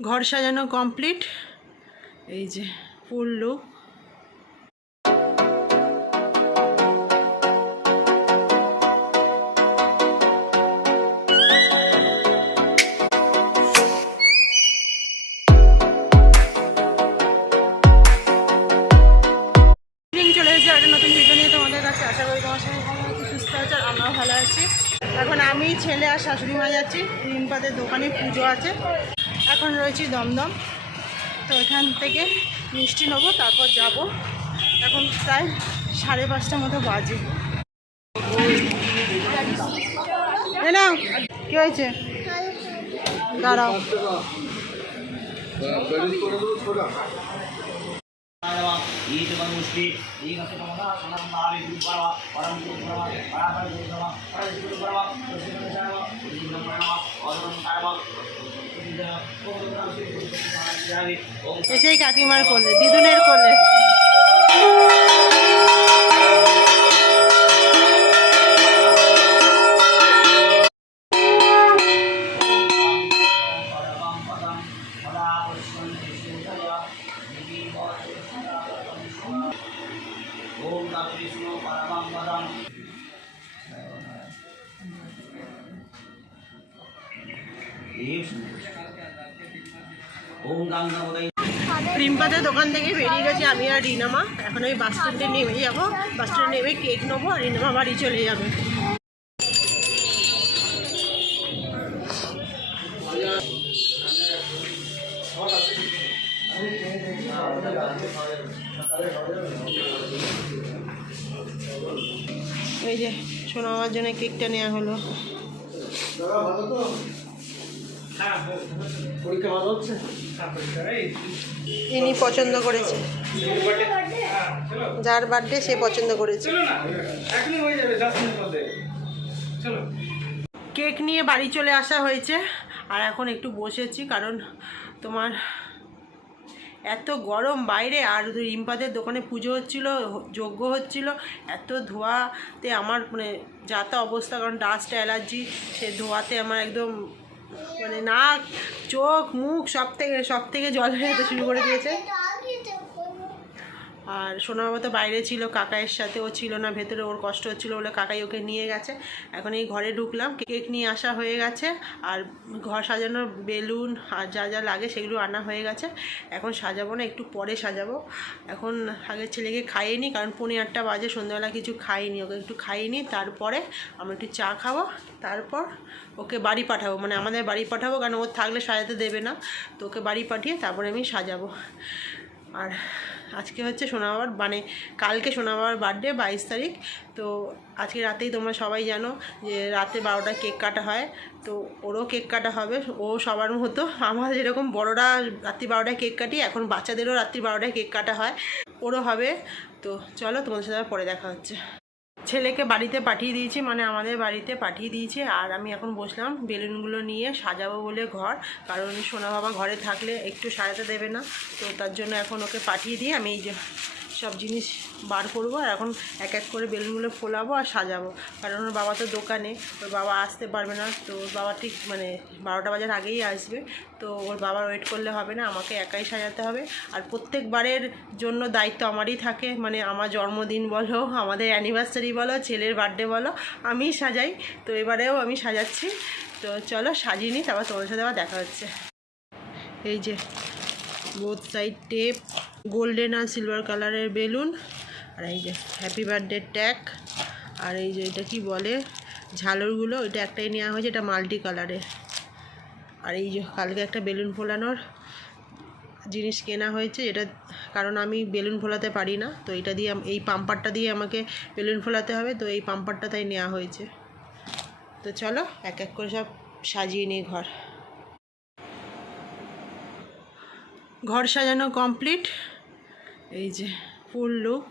ঘর সাজানো কমপ্লিট এই যে ফুল লুক এখন আমি, ছেলে আর শাশুড়ি মা যাচ্ছি রিম্পাদের দোকানে পুজো আছে। এখন রয়েছি দমদম। তো এখান থেকে মিষ্টি নেব, তারপর যাব। এখন প্রায় সাড়ে পাঁচটার মতো বাজে। নাও, কি হয়েছে? দাঁড়াও। এসেই কাকিমার করলে দিদুনের করলে Isso. রিম্পাদের দোকান থেকে বেরিয়ে গেছি আমি আর রিনামা। এখন ওই বাস স্ট্যান্ডে নেমে যাব। বাস স্ট্যান্ডে নেমে কেক নেব আর রিনামা বাড়ি চলে যাবে। এই যে সোনা আমার জন্য কেকটা নেওয়া হলো। পরীক্ষা ভালো হচ্ছে? ইনি পছন্দ করেছে। যার বার্থডে সে পছন্দ করেছে। হয়ে কেক নিয়ে বাড়ি চলে আসা হয়েছে আর এখন একটু বসেছি কারণ তোমার এত গরম বাইরে আর রিম্পাদের দোকানে পুজো হচ্ছিল যজ্ঞ হচ্ছিল এত ধোয়াতে আমার মানে যাতা অবস্থা কারণ ডাস্ট অ্যালার্জি সে ধোয়াতে আমার একদম মানে নাক চোখ মুখ সব থেকে সব থেকে জল যেতে শুরু করে দিয়েছে। আর সোনা বাবা তো বাইরে ছিল, কাকাইয়ের সাথে ও ছিল না, ভেতরে ওর কষ্ট হচ্ছিল বলে কাকাই ওকে নিয়ে গেছে। এখন এই ঘরে ঢুকলাম, কেক নিয়ে আসা হয়ে গেছে, আর ঘর সাজানোর বেলুন আর যা যা লাগে সেগুলো আনা হয়ে গেছে। এখন সাজাবো না, একটু পরে সাজাবো। এখন আগে ছেলেকে খাইয়ে কারণ পনেরো আটটা বাজে, সন্ধ্যাবেলা কিছু খাইনি, ওকে একটু খাইয়ে তারপরে আমরা একটু চা খাব, তারপর ওকে বাড়ি পাঠাবো। মানে আমাদের বাড়ি পাঠাবো, কারণ ও থাকলে সাজাতে দেবে না। তো ওকে বাড়ি পাঠিয়ে তারপরে আমি সাজাবো। আর আজকে হচ্ছে সোনা বাবার মানে কালকে সোনা বাবার বার্থডে বাইশ তারিখ। তো আজকে রাতেই তোমরা সবাই জানো যে রাতে বারোটা কেক কাটা হয়। তো ওরও কেক কাটা হবে, ও সবার মতো। আমার যেরকম বড়রা রাত্রি বারোটায় কেক কাটি, এখন বাচ্চাদেরও রাত্রি বারোটায় কেক কাটা হয়। ওরও হবে। তো চলো তোমাদের সাথে পরে দেখা হচ্ছে। ছেলেকে বাড়িতে পাঠিয়ে দিয়েছি মানে আমাদের বাড়িতে পাঠিয়ে দিয়েছি। আর আমি এখন বসলাম বেলুনগুলো নিয়ে সাজাবো বলে ঘর, কারণ সোনা বাবা ঘরে থাকলে একটু সাজাতে দেবে না। তো তার জন্য এখন ওকে পাঠিয়ে দিয়ে আমি এই যে সব জিনিস বার করব, আর এখন এক এক করে বেলুনগুলো ফোলাবো আর সাজাবো। কারণ ওর বাবা তো দোকানে, ওর বাবা আসতে পারবে না। তো ওর বাবা ঠিক মানে বারোটা বাজার আগেই আসবে। তো ওর বাবার ওয়েট করলে হবে না, আমাকে একাই সাজাতে হবে। আর প্রত্যেকবারের জন্য দায়িত্ব আমারই থাকে মানে আমার জন্মদিন বলো, আমাদের অ্যানিভার্সারি বলো, ছেলের বার্থডে বলো, আমি সাজাই। তো এবারেও আমি সাজাচ্ছি। তো চলো, সাজিয়ে নিই, তারপর তোমাদের সাথে আবার দেখা হচ্ছে। এই যে বোথ সাইড টেপ গোল্ডেন আর সিলভার কালারের বেলুন। আর এই যে হ্যাপি বার্থডে ট্যাগ আর এই যে, এটা কি বলে, ঝালরগুলো এটা একটাই নেওয়া হয়েছে, এটা মাল্টি কালারের আর এই যে, কালকে একটা বেলুন ফোলানোর। জিনিস কেনা হয়েছে এটা কারণ আমি বেলুন ফোলাতে পারি না, তো এটা দিয়ে এই পাম্পারটা দিয়ে আমাকে বেলুন ফোলাতে হবে, তো এই পাম্পারটা তাই নেওয়া হয়েছে। তো চলো, এক এক করে সব সাজিয়ে নিই ঘর। ঘর সাজানো কমপ্লিট। এই যে ফুল লুক।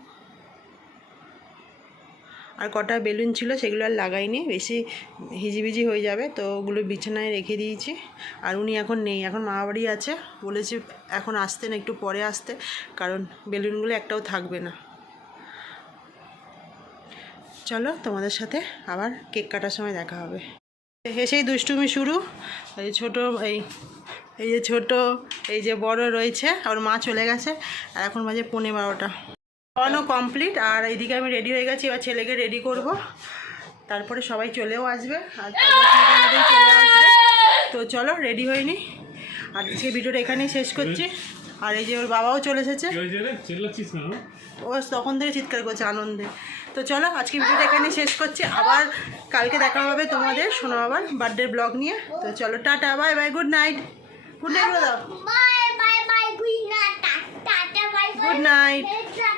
আর কটা বেলুন ছিল সেগুলো আর লাগাইনি, বেশি হিজিবিজি হয়ে যাবে, তো ওগুলো বিছানায় রেখে দিয়েছি। আর উনি এখন নেই, এখন মা বাড়ি আছে, বলেছি এখন আসতে না, একটু পরে আসতে, কারণ বেলুনগুলো একটাও থাকবে না। চলো তোমাদের সাথে আবার কেক কাটার সময় দেখা হবে। এসেই দুষ্টুমি শুরু। এই ছোটো, এই এই যে ছোট, এই যে বড় রয়েছে ওর মা চলে গেছে, আর এখন বাজে পৌনে বারোটা। খাওয়ানো কমপ্লিট আর এইদিকে আমি রেডি হয়ে গেছি এবার ছেলেকে রেডি করব। তারপরে সবাই চলেও আসবে আর চলে আসবে। তো চলো রেডি হয়নি আর আজকে ভিডিওটা এখানেই শেষ করছি। আর এই যে ওর বাবাও চলে এসেছে। ও তখন থেকে চিৎকার করছে আনন্দে। তো চলো আজকে ভিডিওটা এখানেই শেষ করছি। আবার কালকে দেখা হবে তোমাদের শোনো আবার বার্থডে ব্লগ নিয়ে। তো চলো tata bye bye good night good night বলে দাও Bye bye